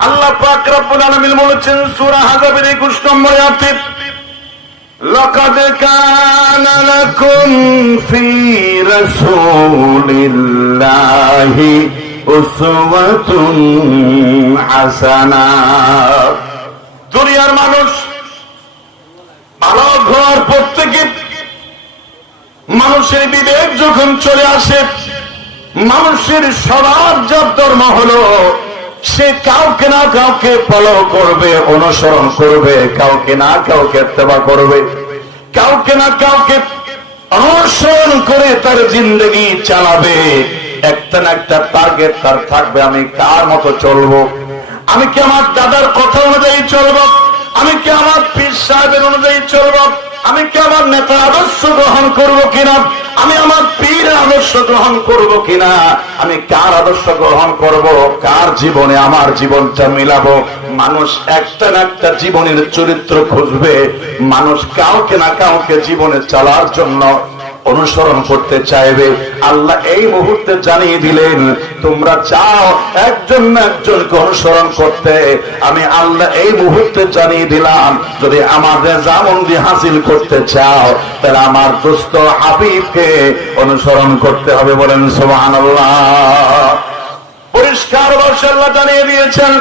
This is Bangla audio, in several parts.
আল্লাহ পাক রব্বুল আলামিন বলেছেন সূরা হাজাবের 21 নম্বর আয়াতে لقد كان لكم في رسول الله أسوة حسنة দুনিয়ার মানুষ ভালো ঘর প্রত্যেকে মানুষের বিবেক যখন চলে আসে মানুষের স্বভাব যত ধর্ম হলো সে কাউকে না কাউকে ফলো করবে, অনুসরণ করবে, কাউকে না কাউকে সেবা করবে। কাউকে না কাউকে অনুসরণ করে তার জিন্দগি চালাবে। একটা না একটা টার্গেট তার থাকবে, আমি কার মতো চলবো? আমি কি আমার দাদার কথা অনুযায়ী চলবো? আমি কি আমার পীর সাহেবের অনুযায়ী চলবো? আমি কি আমার নেতা আদর্শ গ্রহণ করব কিনা? আমি আমার পীর আদর্শ গ্রহণ করব কিনা? আমি কার আদর্শ গ্রহণ করব? কার জীবনে আমার জীবনটা মিলাবো? মানুষ একটা না একটা জীবনের চরিত্র খুঁজবে। মানুষ কাউকে না কাউকে জীবনে চালার জন্য অনুসরণ করতে চাইবে। আল্লাহ এই মুহূর্তে জানিয়ে দিলেন, তোমরা চাও একজন একজনকে অনুসরণ করতে। আমি আল্লাহ এই মুহূর্তে জানিয়ে দিলাম, যদি আমার রেজামন্দি হাসিল করতে চাও, তাহলে আমার দোস্ত হাবিবকে অনুসরণ করতে হবে। বলেন সোহান পরিষ্কার বর্ষাল্লাহ জানিয়ে দিয়েছেন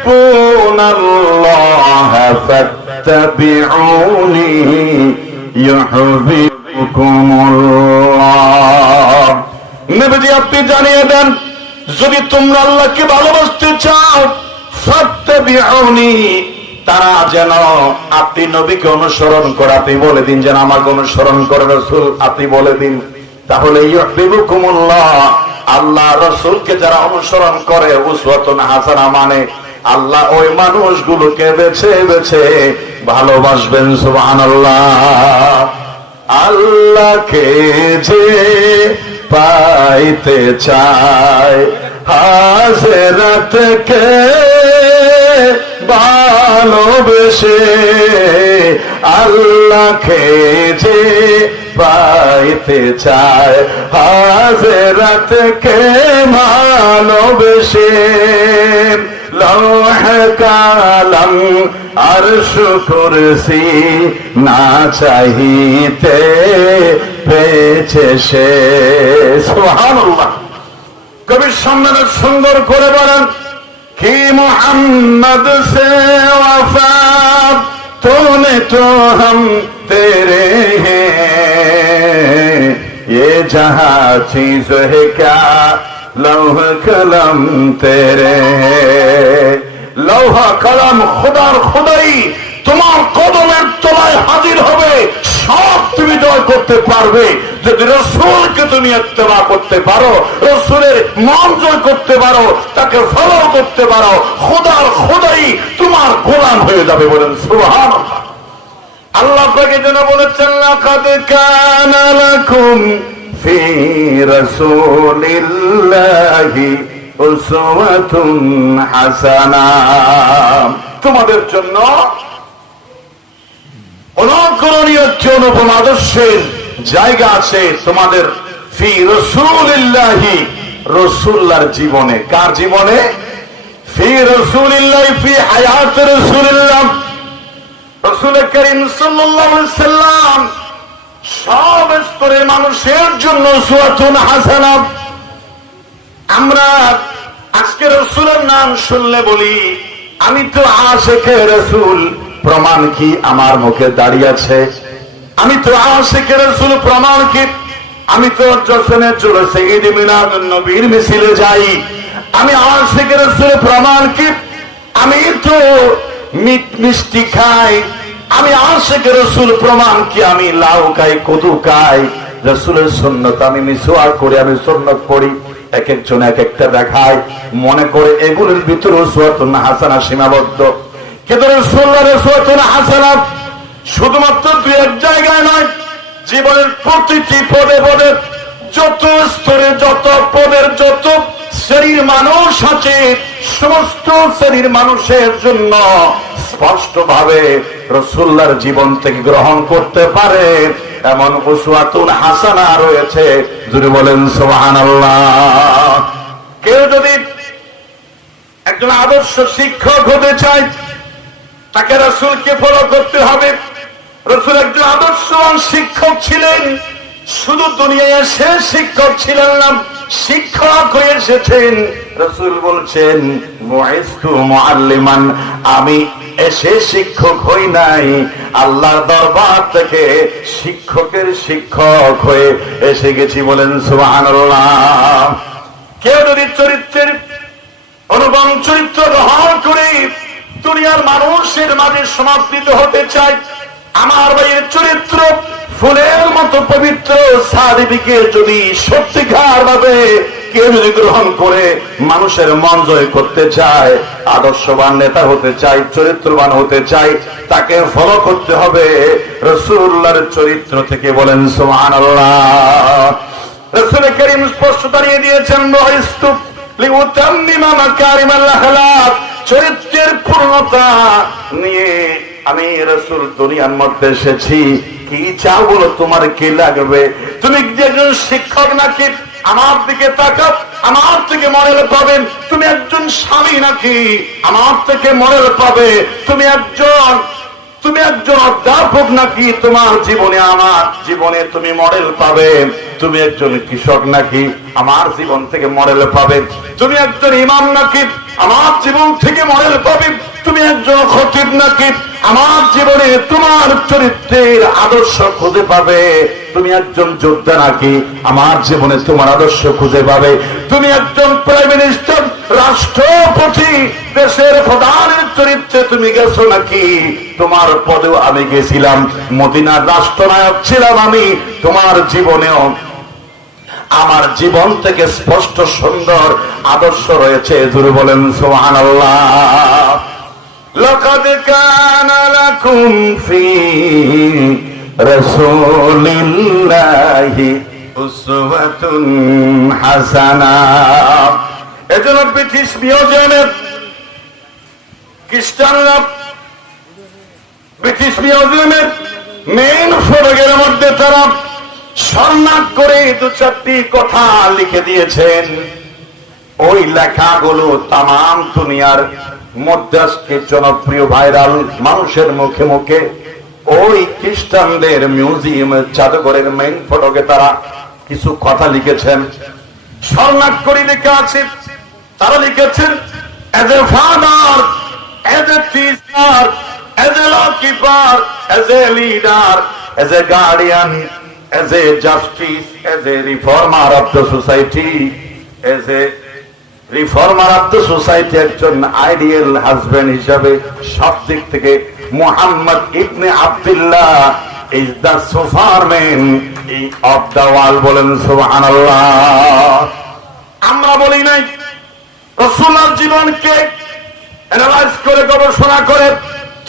تحبون الله فاتبعوني يحببكم الله নবীজি আপনি জানিয়ে দেন যদি তোমরা আল্লাহকে ভালোবাসতে চাও ফাত্তাবিউনি তারা যেন আপনি নবীকে অনুসরণ করে আপনি বলে দিন যেন আমাকে অনুসরণ করে রসুল আপনি বলে দিন তাহলে ইউহিবুকুমুল্লাহ আল্লাহ রসুলকে যারা অনুসরণ করে উসওয়াতুন হাসানা মানে আল্লাহ ওই মানুষগুলোকে বেছে বেছে ভালোবাসবেন, সুবহানাল্লাহ। আল্লাহকে যে পাইতে চায় হাজরাতকে ভালোবেসে আল্লাহকে যে পাইতে চায় হাজরাতকে ভালোবেসে লৌহ কালম আরশ কুরসি না চাহিতে পেয়েছে সে সুবহানাল্লাহ কবির সম্মেলন সুন্দর করে বলেন কি মোহাম্মদ সে वफा तूने तो हम तेरे हैं ये जहां चीज है क्या লৌহ কলম তেরে। লৌহা কলম খোদার খোদাই, তোমার কদমের তলায় হাজির হবে। সব তুমি জয় করতে পারবে। যদি রসুলকে তুমি এত্তেমা করতে পারো, রসুলের মন জয় করতে পারো, তাকে ফলো করতে পারো, খোদার খোদাই তোমার গোলাম হয়ে যাবে বলেন সুহান আল্লাহ পাকে যেন বলেছেন লাখাদ কানালাকুম লাকুম ফি রাসূলিল্লাহি উসওয়াতুন হাসানা। তোমাদের জন্য অনুকরণীয় অনুপম আদর্শের জায়গা আছে তোমাদের ফি রসুলিল্লাহি রসুল্লার জীবনে। কার জীবনে? ফি রসুলিল্লাহ ফি হায়াত রসুলিল্লাহ। রসুল করিম সাল্লাল্লাহু আলাইহি সাল্লাম সব স্তরের মানুষের জন্য সুয়াতুন হাসানা। আমরা আজকে রসুলের নাম শুনলে বলি, আমি তো আশেখে রসুল, প্রমাণ কি আমার মুখে দাঁড়িয়ে আছে? আমি তো আশেখে রসুল, প্রমাণ কি? আমি তো যশনে চলেছে ঈদ মিলাদ নবীর মিছিলে যাই। আমি আশেখে রসুল, প্রমাণ কি? আমি তো মিট মিষ্টি খাই আমি আশেখে রসুল প্রমাণ কি? আমি লাউ খাই, কদু খাই। রসুলের সন্ন্যত আমি মিসওয়ার করি, আমি সন্ন্যত পড়ি। এক একজন এক একটা দেখায়। মনে করে এগুলোর ভিতরে সোয়াতুন হাসানা সীমাবদ্ধ। কিন্তু রসুল্লাহ সোয়াতুন হাসানা? শুধুমাত্র দুই এক জায়গায় নয়, জীবনের প্রতিটি পদে পদে যত স্তরে যত পদের যত শ্রেণির মানুষ আছে, সমস্ত শ্রেণির মানুষের জন্য স্পষ্ট ভাবে রসুল্লার জীবন থেকে গ্রহণ করতে পারে। এমন উসুয়াতুন হাসানা রয়েছে। যদি বলেন সোহান কেউ যদি একজন আদর্শ শিক্ষক হতে চায়, তাকে রসুলকে ফলো করতে হবে। রসুল একজন আদর্শবান শিক্ষক ছিলেন। শুধু দুনিয়ায় সে শিক্ষক ছিলেন না, শিক্ষক হয়ে এসেছেন। রসুল বলছেন আমি এসে শিক্ষক হই নাই, আল্লাহর দরবার থেকে শিক্ষকের শিক্ষক হয়ে এসে গেছি বলেন সুবহানাল্লাহ। কেউ যদি চরিত্রের অনুপম চরিত্র গ্রহণ করে দুনিয়ার মানুষের মাঝে সমাপ্তিত হতে চায়, আমার ভাইয়ের চরিত্র ফুলের মতো পবিত্র সাদিকে যদি সত্যিকার ভাবে কেউ যদি গ্রহণ করে মানুষের মন জয় করতে চায়, আদর্শবান নেতা হতে চায়, চরিত্রবান হতে চায়, তাকে ফলো করতে হবে। রসুল্লাহর চরিত্র থেকে বলেন সোহান করিম স্পষ্ট দাঁড়িয়ে দিয়েছেন চরিত্রের পূর্ণতা নিয়ে আমি রসুল দুনিয়ার মধ্যে এসেছি। কি চাও বলো, তোমার কি লাগবে? তুমি একজন শিক্ষক নাকি আমার দিকে তাকাও, আমার থেকে মডেল পাবেন। তুমি একজন স্বামী নাকি? আমার থেকে মডেল পাবে। তুমি একজন তুমি একজন অধ্যাপক নাকি? তোমার জীবনে, আমার জীবনে তুমি মডেল পাবে। তুমি একজন কৃষক নাকি? আমার জীবন থেকে মডেল পাবে। তুমি একজন ইমাম নাকি? আমার জীবন থেকে মডেল পাবে। তুমি একজন খতিব নাকি? আমার জীবনে তোমার চরিত্রের আদর্শ খুঁজে পাবে। তুমি একজন যোদ্ধা নাকি আমার জীবনে তোমার আদর্শ খুঁজে পাবে তুমি একজন প্রাইম মিনিস্টার রাষ্ট্রপতি দেশের প্রধানের চরিত্রে তুমি গেছো নাকি তোমার পদেও আমি গেছিলাম মদিনার রাষ্ট্রনায়ক ছিলাম আমি তোমার জীবনেও আমার জীবন থেকে স্পষ্ট সুন্দর আদর্শ রয়েছে জুড়ে বলেন সোহান لقد كان لكم في রসুলিল্লাহি উসওয়াতুন হাসানা। এজন্য ব্রিটিশ মিউজিয়ামের খ্রিস্টানরা ব্রিটিশ মিউজিয়ামের মেইন সড়কের মধ্যে তারা স্বর্ণাক করে দু চারটি কথা লিখে দিয়েছেন। ওই লেখাগুলো তাম দুনিয়ার মধ্যস্থের জনপ্রিয়, ভাইরাল মানুষের মুখে মুখে ওই খ্রিস্টানদের মিউজিয়ামের জাদুঘরের মেইন ফটকে তারা কিছু কথা লিখেছেন। স্বর্ণাক করে লেখা আছে। তারা লিখেছেন as a father as a teacher as a law keeper as a leader as a guardian as a justice as a reformer of the society as a reformer of the society একজন আইডিয়াল হাজবেন্ড হিসাবে সব দিক থেকে Muhammad ibn Abdullah is the superman of the world বলেন সুবহানাল্লাহ। আমরা বলি নাই রসুল্লাহ জীবনকে অ্যানালাইজ করে, গবেষণা করে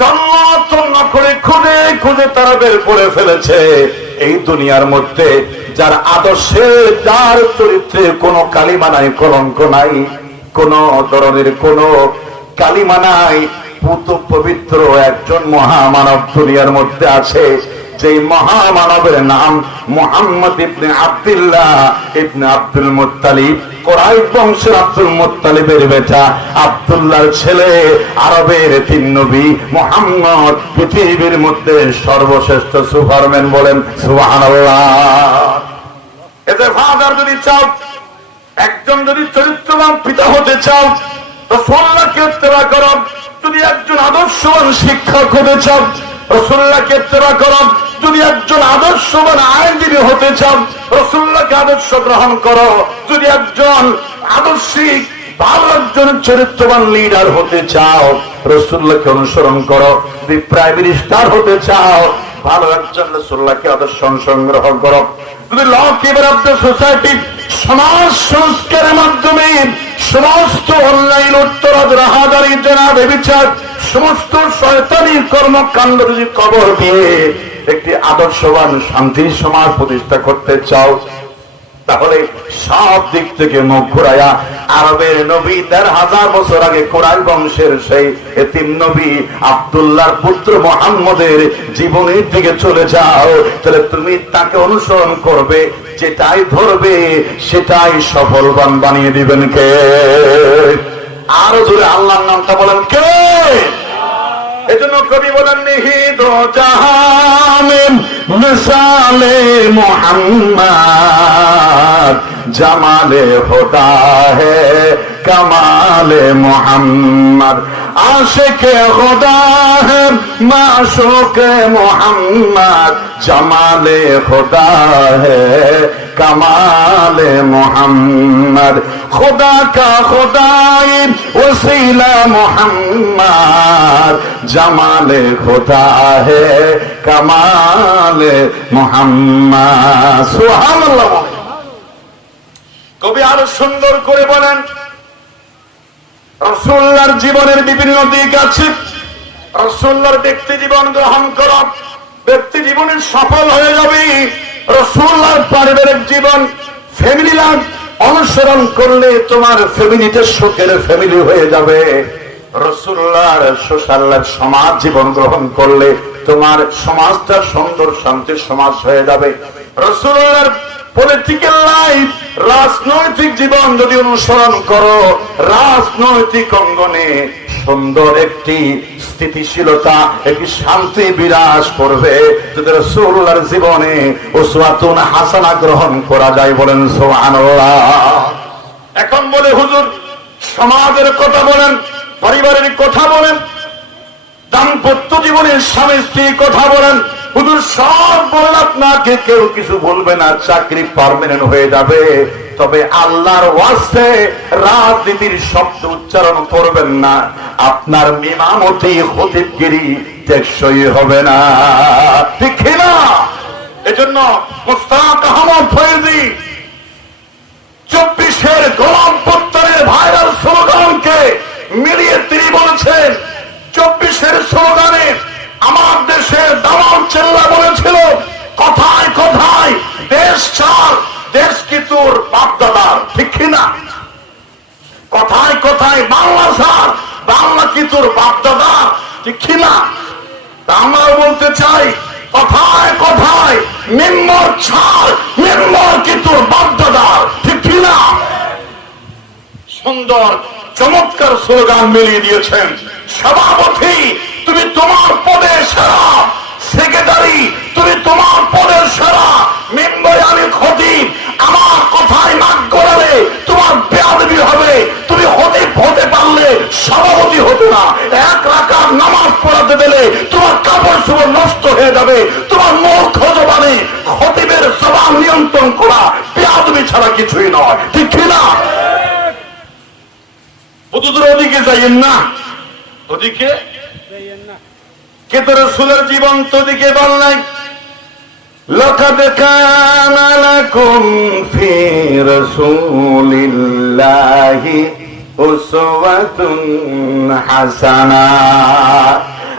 জন্ম তন্ন করে খুঁজে খুঁজে তারা বের করে ফেলেছে। এই দুনিয়ার মধ্যে যার আদর্শে, যার চরিত্রে কোনো কালিমা নাই, কলঙ্ক নাই, কোন ধরনের কোন কালিমা নাই পুত পবিত্র একজন মহামানব দুনিয়ার মধ্যে আছে যে মহামানবের নাম মোহাম্মদ ইবনে আব্দুল্লাহ ইবনে আব্দুল মোহাম্মদ পৃথিবীর মধ্যে সর্বশ্রেষ্ঠ সুপারম্যান বলেন ফাদার যদি চাও, একজন যদি চরিত্রবান পিতা হতে চাও রসোল্লাহকে ইত্তেবা করো। যদি একজন আদর্শবান শিক্ষক হতে চাও, রসুল্লাহকে ইত্তেবা করো। যদি একজন আদর্শবান আইনজীবী হতে চাও, রসুল্লাহকে আদর্শ গ্রহণ করো। যদি একজন আদর্শিক চরিত্রবান লিডার হতে চাও, রসুল্লাহকে অনুসরণ করো। যদি প্রাইম মিনিস্টার হতে চাও, ভালো একজন রসুল্লাহকে আদর্শ সংগ্রহ করো। যদি ল কিবার দ্য সোসাইটি সমাজ সংস্কারের মাধ্যমে সমস্ত অনলাইন উত্তরাজ রাহাদারি জেনা বেবিচার, সমস্ত শয়তানি কর্মকাণ্ড যদি কবর দিয়ে একটি আদর্শবান শান্তির সমাজ প্রতিষ্ঠা করতে চাও তাহলে সব দিক থেকে মুখ ঘুরাইয়া আরবের নবী দেড় হাজার বছর আগে কোরআন বংশের সেই এতিম নবী আব্দুল্লাহর পুত্র মোহাম্মদের জীবনের দিকে চলে যাও। তাহলে তুমি তাকে অনুসরণ করবে, যেটাই ধরবে, সেটাই সফলবান বানিয়ে দিবেন কে? আরও জোরে আল্লাহর নামটা বলেন কে? এজন্য কবি বলেন, নিহিত মিসালে মোহাম্মদ, জামালে হোতা হে, কমালে মোহাম্মদ। আশিকে খোদা হে, মাশুকে মোহাম্মদ, জামালে খোদা হে کمال মোহাম্মদ خدا কা خدائی ওসিলা মোহাম্মদ جمال خدا হে کمال মোহাম্মদ। سبحان কবি আরও সুন্দর করে বলেন রসুল্লার জীবনের বিভিন্ন দিক আছে। রসুল্লার ব্যক্তি জীবন গ্রহণ কর, ব্যক্তি জীবনে সফল হয়ে যাবে। রসুল্লার পারিবারিক জীবন ফ্যামিলি লাইফ অনুসরণ করলে তোমার ফ্যামিলিতে সুখের ফ্যামিলি হয়ে যাবে। সমাজ জীবন গ্রহণ করলে তোমার সমাজটা সুন্দর, শান্তির সমাজ হয়ে যাবে। পলিটিক্যাল লাইফ রাজনৈতিক জীবন যদি অনুসরণ করো, রাজনৈতিক অঙ্গনে সুন্দর একটি স্থিতিশীলতা, একটি শান্তি বিরাজ করবে। যদি রসুল্লাহর জীবনে ওসওয়াতুন হাসানা গ্রহণ করা যায় বলেন সুবহানাল্লাহ। এখন বলে হুজুর, সমাজের কথা বলেন, পরিবারের কথা বলেন, দাম্পত্য জীবনের স্বামী স্ত্রী কথা বলেন। হুজুর, সব বলেন আপনাকে, কেউ কিছু বলবে না, চাকরি পারমানেন্ট হয়ে যাবে। তবে আল্লাহর ওয়াস্তে রাজনীতির শব্দ উচ্চারণ করবেন না। আপনার মিমামতি হতিবগিরি টেকসই হবে না। ঠিক না এজন্য মুস্তাক আহমদ ফয়েজি চব্বিশের গোলাম পত্তরের ভাইরাল স্লোগানকে মিলিয়ে তিনি বলেছেন, চব্বিশের স্লোগানে আমার দেশের দামাল চেল্লা বলেছিল, কথায় কথায় দেশ চার দেশ কি তোর বাপদাদার? ঠিক কিনা কথায় কথায় বাংলা সার, বাংলা কি তোর বাপদাদা ঠিক তা আমরা বলতে চাই, কথায় কথায় মেম্বর ছাড়, মেম্বর কি তোর বাপদাদার? ঠিক কিনা সুন্দর, চমৎকার স্লোগান মিলিয়ে দিয়েছেন। সভাপতি, তুমি তোমার পদে সেরা। সেক্রেটারি, তুমি তোমার পদে সেরা। সভাপতি হতে না এক রাকার নামাজ পড়াতে দিলে তোমার কাপড় চোপড় নষ্ট হয়ে যাবে তোমার মূর্খ জবানে খতিবের জবান নিয়ন্ত্রণ করা বেয়াদবি ছাড়া কিছুই নয় ঠিক কিনা হুজুর ওদিকে যাইয়েন না ওদিকে কে তোর রসুলের জীবন তো ওদিকে বললাই لقد كان لكم في رسول الله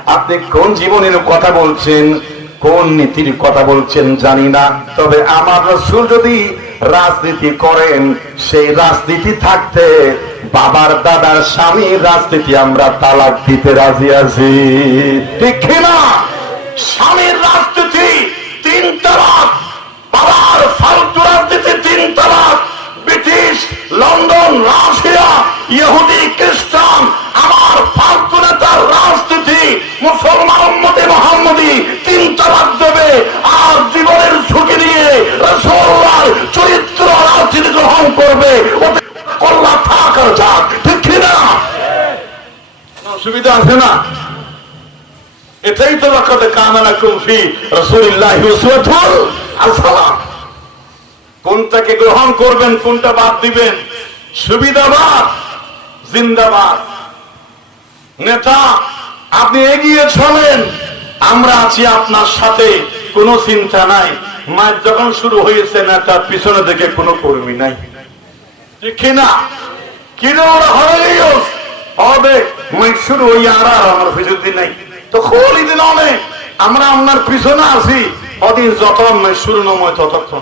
আপনি কোন জীবনের কথা বলছেন, কোন নীতির কথা বলছেন জানি না। তবে আমার রসুল যদি রাজনীতি করেন, সেই রাজনীতি থাকতে বাবার দাদার স্বামী রাজনীতি আমরা তালাক দিতে রাজি আছি। ঠিক না? স্বামীর রাজনীতি তিন তালাক, বাবার ফালতু রাজনীতি তিন তালাক। ব্রিটিশ, লন্ডন, রাশিয়া ইহুদি, খ্রিস্টান, আমার ফালতু নেতার রাজনীতি, মুসলমান উম্মতে মোহাম্মদী, তিন তালাক দেবে। আর জীবনের ঝুঁকি নিয়ে রসোল্লার চরিত্র রাজনীতি গ্রহণ করবে। কল্লা থাক যাক, ঠিক কিনা? অসুবিধা আছে না? এটাই তো কামানা রসুলিল্লাহ উসওয়াতুল হাসানাহ কোনটাকে গ্রহণ করবেন, কোনটা বাদ দিবেন? সুবিধাবাদ জিন্দাবাদ। নেতা, আপনি এগিয়ে চলেন। আমরা আছি আপনার সাথে, কোনো চিন্তা নাই। মাছ যখন শুরু হয়েছে, নেতার পিছনে দেখে কোনো কর্মী নাই। ঠিক না? ওরা হবে মাছ শুরু হইয়া আর আর আমার ততক্ষণ।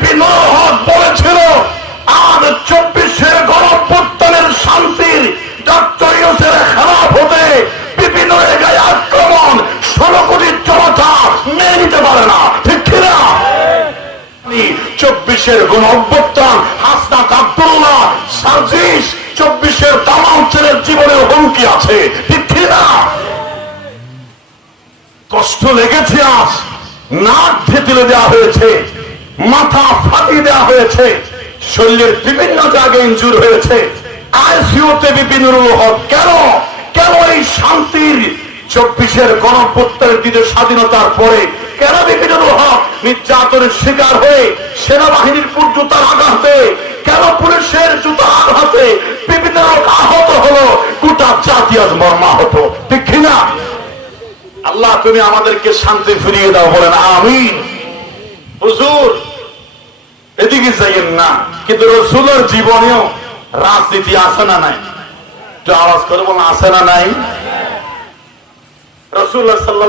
বিপিন হক বলেছিল, আজ চব্বিশের গণপ্রত্যানের শান্তির ডক্টর ইউসের খারাপ হতে বিপিন গায়ে আক্রমণ ষোলো কোটির জনতা মেনে নিতে পারে না। ঠিক কিনা চব্বিশের গণ অভ্যুত্থান হাসনাত আব্দুল্লাহ সার্জিস চব্বিশের তাম জীবনের হুমকি আছে। ঠিক কিনা কষ্ট লেগেছে আজ, নাক ভেতরে দেওয়া হয়েছে। মাথা ফাটিয়ে দেওয়া হয়েছে। শরীরের বিভিন্ন জায়গায় ইঞ্জুর হয়েছে। আইসিউতে বিপিনুরুল হক, কেন? কেন এই শান্তির চব্বিশের স্বাধীনতার পরে কেন বিপিনুরুল হক নির্যাতনের শিকার হয়ে সেনাবাহিনীর জুতার আঘাতে কেন পুলিশের জুতার আঘাতে আহত হলো? গোটা জাতি মর্মাহত। ঠিক কিনা? আল্লাহ, তুমি আমাদেরকে শান্তি ফিরিয়ে দাও, বলেন আমিন। হুজুর এদিকে যাইয়েন না, কিন্তু রসুলের জীবনেও রাজনীতি আছে না নাই? একটু আওয়াজ করে বলেন, আছে না নাই? রসুল্লাহ সাল্লাহ